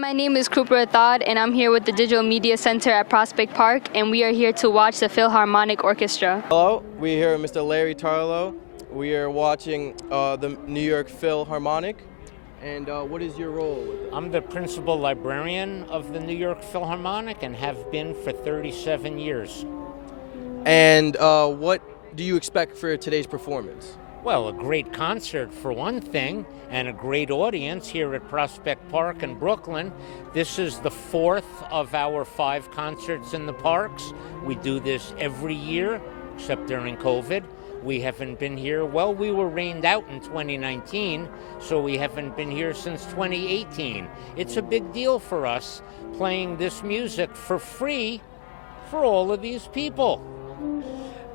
my name is Cooper Athad, and I'm here with the Digital Media Center at Prospect Park, and we are here to watch the Philharmonic Orchestra. Hello, we're here with Mr. Larry Tarlow. We are watching the New York Philharmonic. And what is your role with it? I'm the Principal Librarian of the New York Philharmonic and have been for 37 years. And what do you expect for today's performance? Well, a great concert for one thing, and a great audience here at Prospect Park in Brooklyn. This is the fourth of our 5 concerts in the parks. We do this every year, except during COVID. We haven't been here, well, we were rained out in 2019, so we haven't been here since 2018. It's a big deal for us playing this music for free for all of these people.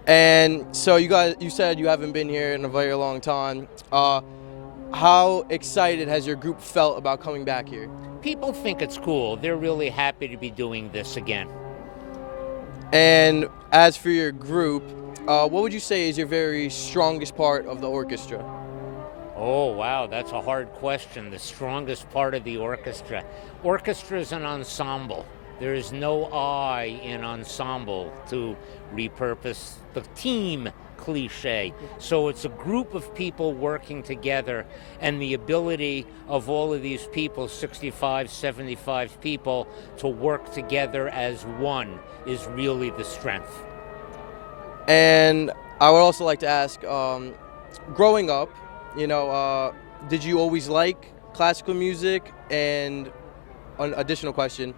And so you said you haven't been here in a very long time. How excited has your group felt about coming back here? People think it's cool. They're really happy to be doing this again. And as for your group, what would you say is your very strongest part of the orchestra? Oh, wow, that's a hard question. The strongest part of the orchestra. Orchestra is an ensemble. There is no I in ensemble, to repurpose the team cliche. So it's a group of people working together, and the ability of all of these people, 65, 75 people, to work together as one is really the strength. And I would also like to ask, growing up, did you always like classical music? And an additional question,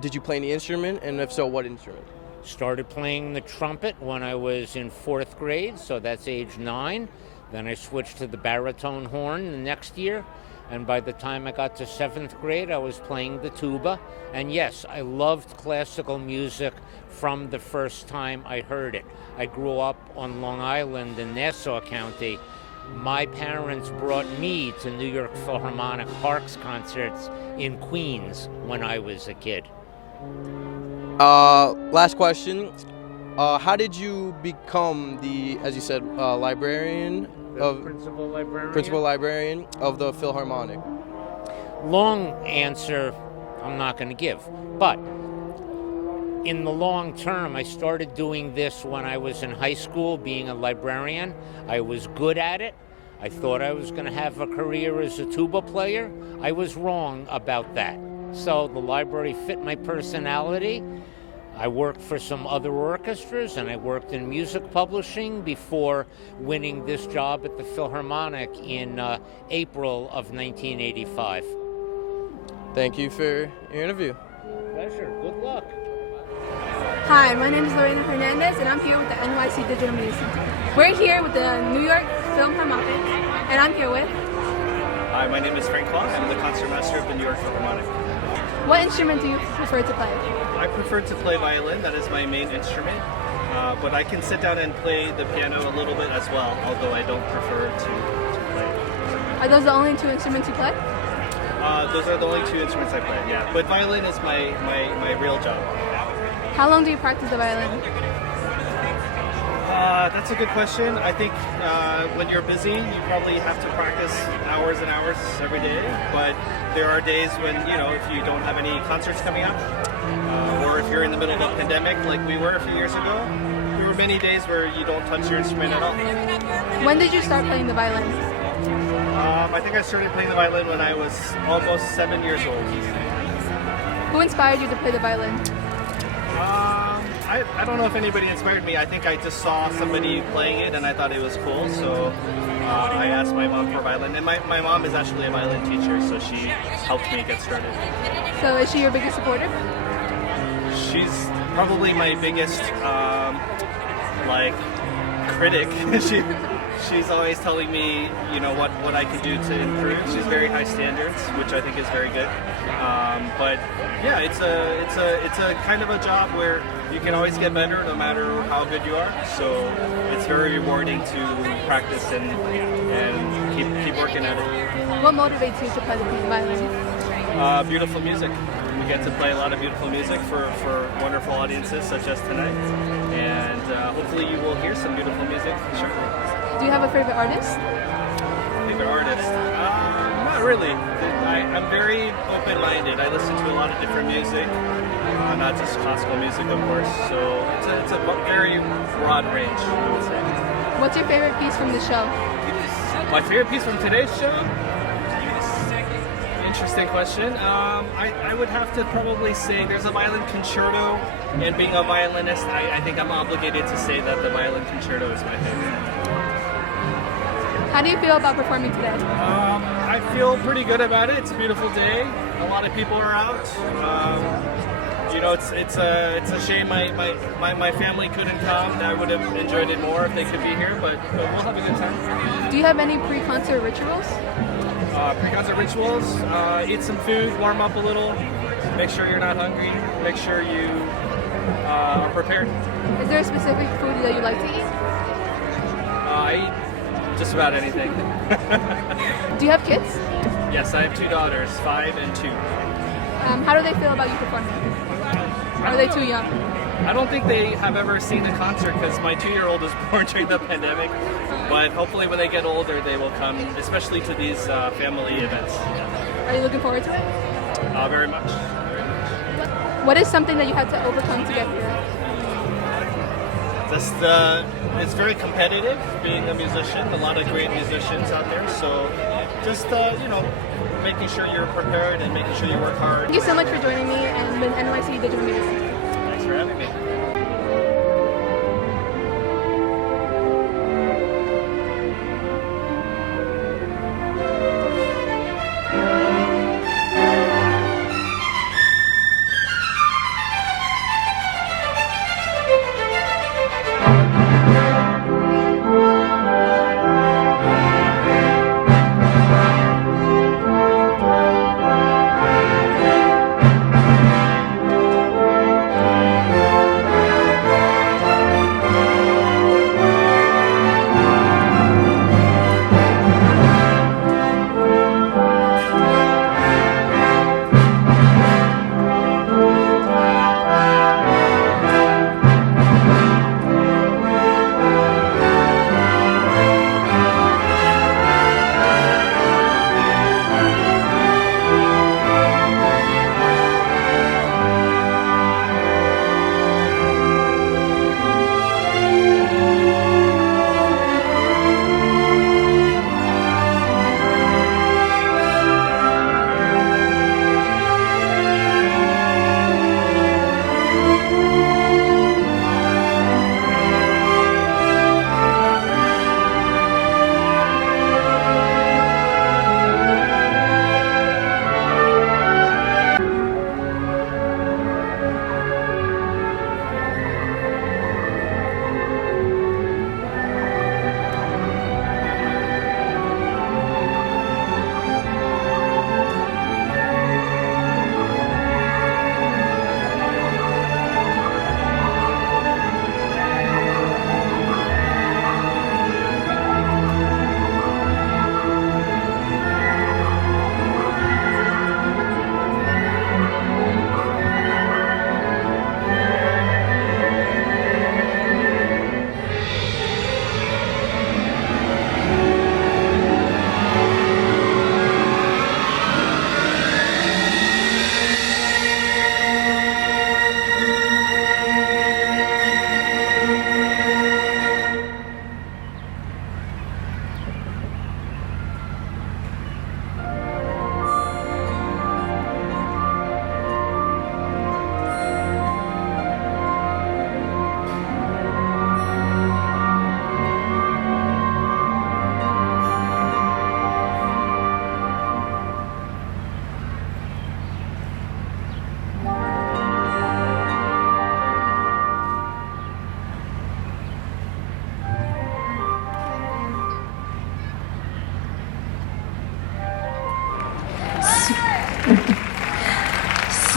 did you play any instrument? And if so, what instrument? Started playing the trumpet when I was in 4th grade, so that's age 9. Then I switched to the baritone horn the next year. And by the time I got to 7th grade, I was playing the tuba. And yes, I loved classical music from the first time I heard it. I grew up on Long Island in Nassau County. My parents brought me to New York Philharmonic Parks concerts in Queens when I was a kid. Last question. How did you become the, as you said, librarian? Principal Librarian of the Philharmonic? Long answer, I'm not going to give. But in the long term, I started doing this when I was in high school, being a librarian. I was good at it. I thought I was going to have a career as a tuba player. I was wrong about that. So the library fit my personality. I worked for some other orchestras, and I worked in music publishing before winning this job at the Philharmonic in April of 1985. Thank you for your interview. Pleasure. Good luck. Hi, my name is Lorena Hernandez, and I'm here with the NYC Digital Media Center. We're here with the New York Philharmonic, and I'm here with... Hi, my name is Frank Kwong. I'm the concertmaster of the New York Philharmonic. What instrument do you prefer to play? I prefer to play violin. That is my main instrument. But I can sit down and play the piano a little bit as well, although I don't prefer to play. Are those the only 2 instruments you play? Those are the only 2 instruments I play, yeah. But violin is my real job. How long do you practice the violin? That's a good question. I think when you're busy, you probably have to practice hours and hours every day. But there are days when, if you don't have any concerts coming up, or if you're in the middle of a pandemic like we were a few years ago, there were many days where you don't touch your instrument at all. When did you start playing the violin? I think I started playing the violin when I was almost 7 years old. Who inspired you to play the violin? I don't know if anybody inspired me. I think I just saw somebody playing it and I thought it was cool, so I asked my mom for violin. And my mom is actually a violin teacher, so she helped me get started. So is she your biggest supporter? She's probably my biggest critic. She's always telling me, what I can do to improve. She's very high standards, which I think is very good. But yeah, it's a kind of a job where you can always get better no matter how good you are. So it's very rewarding to practice and keep working at it. What motivates you to play the violin? Beautiful music. We get to play a lot of beautiful music for wonderful audiences such as tonight. And hopefully you will hear some beautiful music shortly. Do you have a favorite artist? Favorite artist? Not Not really. I'm very open-minded. I listen to a lot of different music, not just classical music, of course. So it's a very broad range, I would say. What's your favorite piece from the show? My favorite piece from today's show? Interesting question. I would have to probably say there's a violin concerto, and being a violinist, I think I'm obligated to say that the violin concerto is my favorite. How do you feel about performing today? I feel pretty good about it. It's a beautiful day. A lot of people are out. It's a shame my family couldn't come. I would have enjoyed it more if they could be here, but we'll have a good time. Do you have any pre-concert rituals? Pre-concert rituals, eat some food, warm up a little, make sure you're not hungry, make sure you are prepared. Is there a specific food that you like to eat? I eat just about anything. Do you have kids? Yes, I have 2 daughters, 5 and 2. How do they feel about you performing? Are they too young? I don't think they have ever seen a concert because my 2-year-old was born during the pandemic. But hopefully when they get older, they will come, especially to these family events. Are you looking forward to it? Very much. What is something that you had to overcome to get here? Just, it's very competitive being a musician. A lot of great musicians out there. So just, making sure you're prepared and making sure you work hard. Thank you so much for joining me and the NYC Digital Media Center. Thanks for having me.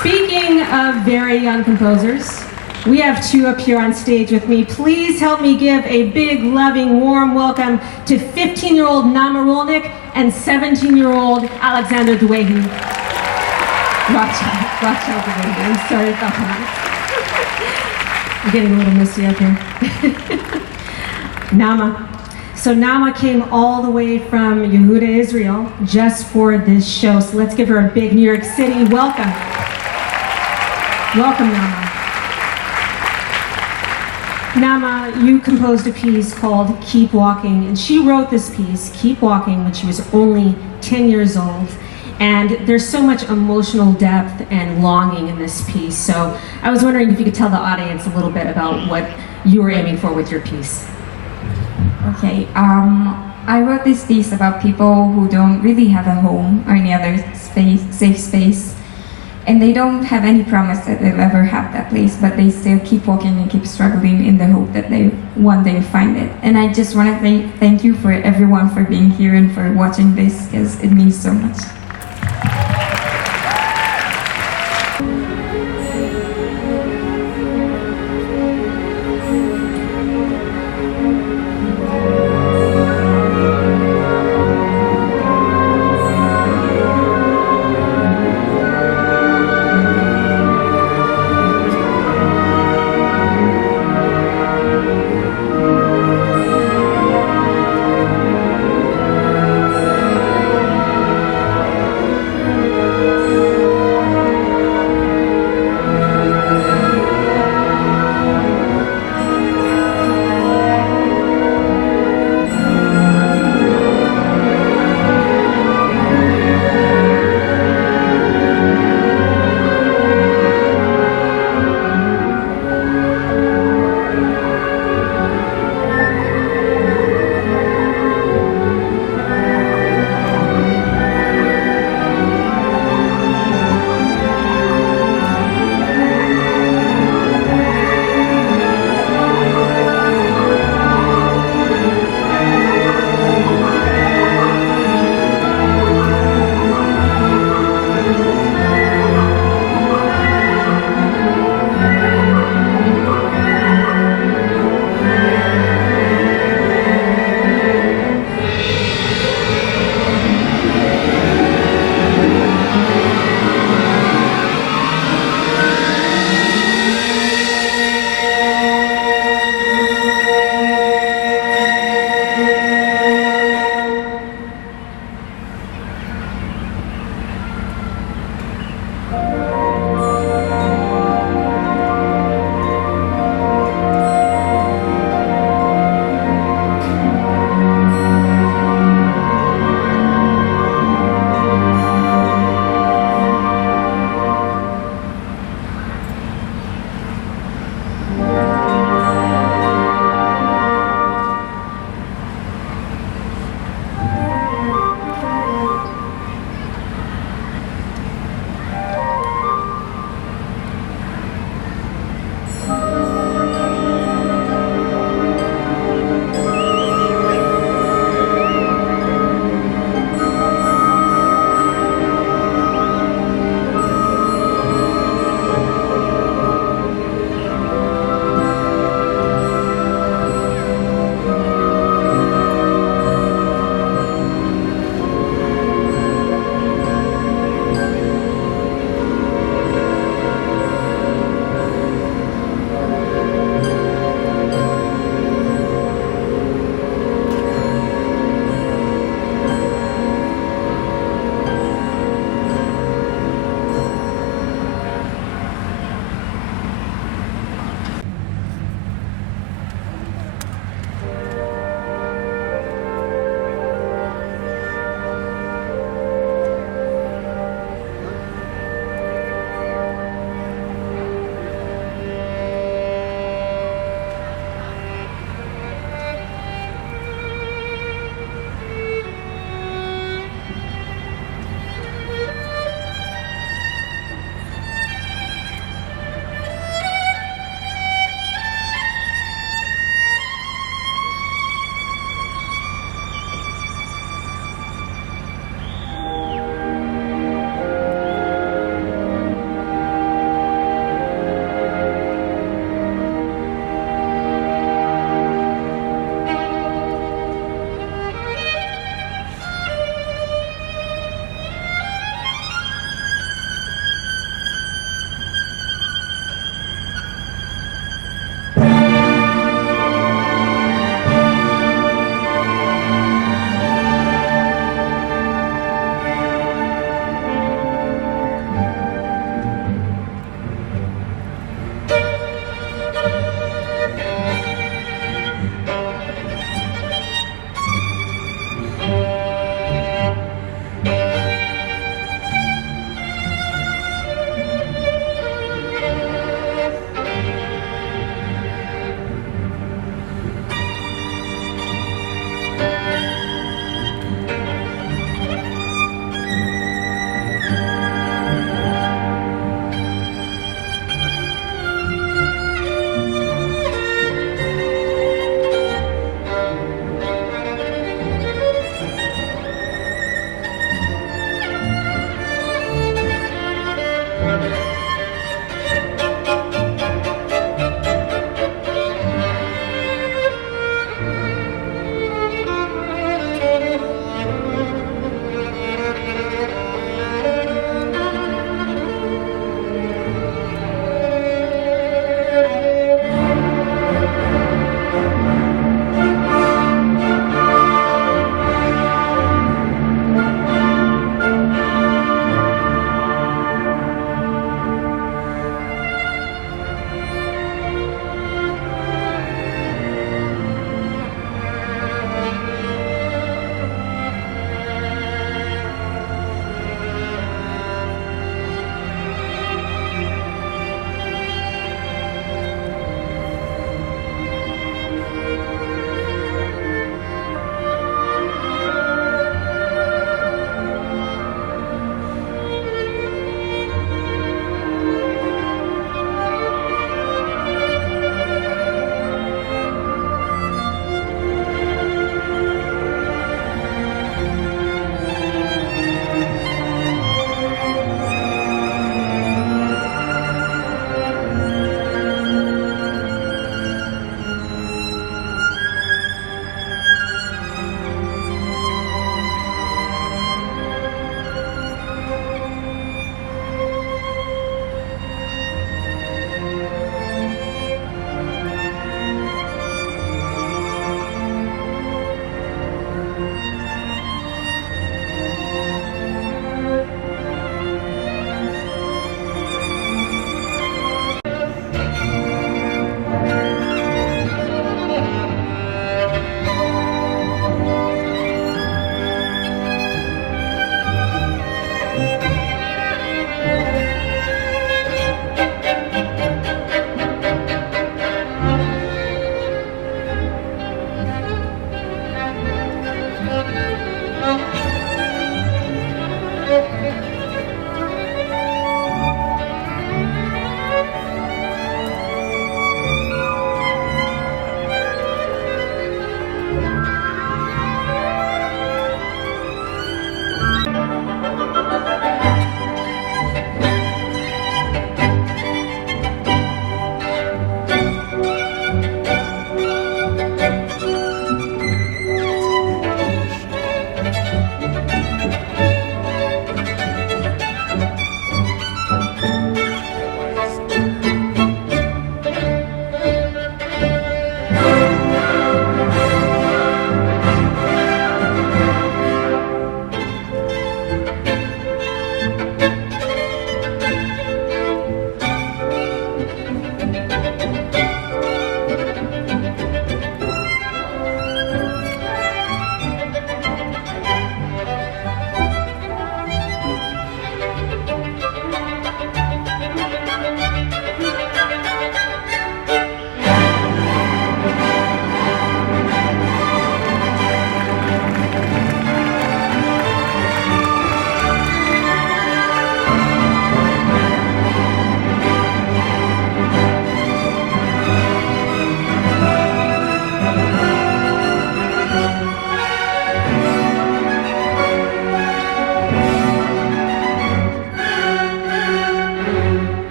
Speaking of very young composers, we have 2 up here on stage with me. Please help me give a big, loving, warm welcome to 15-year-old Nama Rolnick and 17-year-old Alexander Duehi. Rothschild Duehi. I'm sorry about that. I'm getting a little misty up here. Nama. So Nama came all the way from Yehuda, Israel, just for this show. So let's give her a big New York City welcome. Welcome, Nama. Nama, you composed a piece called Keep Walking, and she wrote this piece, Keep Walking, when she was only 10 years old. And there's so much emotional depth and longing in this piece. So I was wondering if you could tell the audience a little bit about what you were aiming for with your piece. Okay, I wrote this piece about people who don't really have a home or any other space, safe space, and they don't have any promise that they'll ever have that place, but they still keep walking and keep struggling in the hope that they one day find it. And I just want to thank you for everyone for being here and for watching this, because it means so much.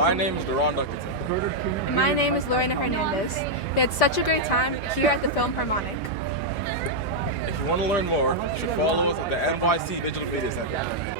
My name is Deron Duckington. And my name is Lorena Hernandez. We had such a great time here at the Philharmonic. If you want to learn more, you should follow us at the NYC Digital Media Center.